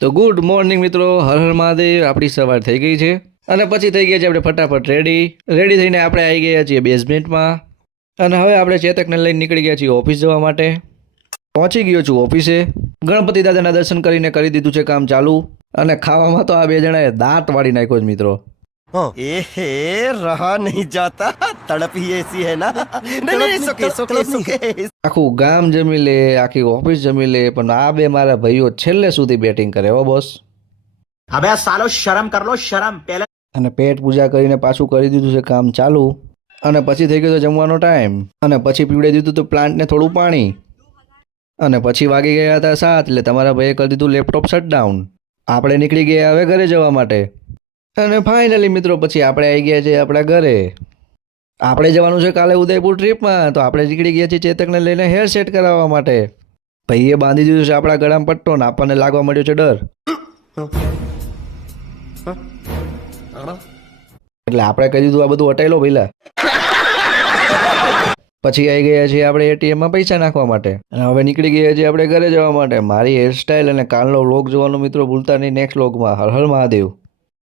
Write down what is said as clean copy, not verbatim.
તો good morning મિત્રો, હર હર મહાદેવ. આપણી સવાર થઈ ગઈ છે અને પછી થઈ ગયા છે આપણે ફટાફટ રેડી થઈને આપણે આવી ગયા છીએ બેઝમેન્ટમાં. અને હવે આપણે ચેતકને લઈને નીકળી ગયા છીએ ઓફિસ જવા માટે. પહોંચી ગયો છું ઓફિસે. ગણપતિ દાદાના દર્શન કરીને કરી દીધું છે કામ ચાલુ. અને ખાવામાં તો આ બે જણાએ દાંત વાળી નાખ્યો છે મિત્રો. एहे रहा नहीं जाता, तड़प ही ऐसी है ना। नहीं, सुके। આખું ગામ જમી લે, આખી ઓફિસ જમી લે, પણ આ બે મારા ભાઈઓ છેલ્લે સુધી બેટિંગ કરે હો બોસ. अबे सालो शर्म कर लो शर्म पहले. અને પેટ પૂજા કરીને પાછું કરી દીધું છે કામ ચાલુ. અને પછી થઈ ગયો તો જમવાનો ટાઈમ. અને પછી પીવડાવી દીધું તો પ્લાન્ટને થોડું પાણી. અને પછી વાગી ગયા હતા 7, એટલે તમારા ભાઈએ કરી દીધું લેપટોપ શટડાઉન. આપણે નીકળી ગયા હવે ઘરે જવા માટે. અને ફાઇનલી મિત્રો પછી આપણે આવી ગયા છે આપણા ઘરે. આપણે જવાનું છે કાલે ઉદયપુર ટ્રીપમાં, તો આપણે નીકળી ગયા છીએ ચેતકને લઈને હેર સેટ કરાવવા માટે. ભાઈએ બાંધી દીધું છે આપણા ગળામાં પટ્ટો ને આપણને લાગવા મળ્યો છે ડર. એટલે આપણે કહી દીધું આ બધું હટાઈ લો પહેલા. પછી આવી ગયા છીએ આપણે એટીએમમાં પૈસા નાખવા માટે. અને હવે નીકળી ગયા છીએ આપણે ઘરે જવા માટે. મારી હેરસ્ટાઈલ અને કાલનો વ્લોગ જોવાનું મિત્રો ભૂલતા નહીં નેક્સ્ટ વ્લોગમાં. હર હર મહાદેવ.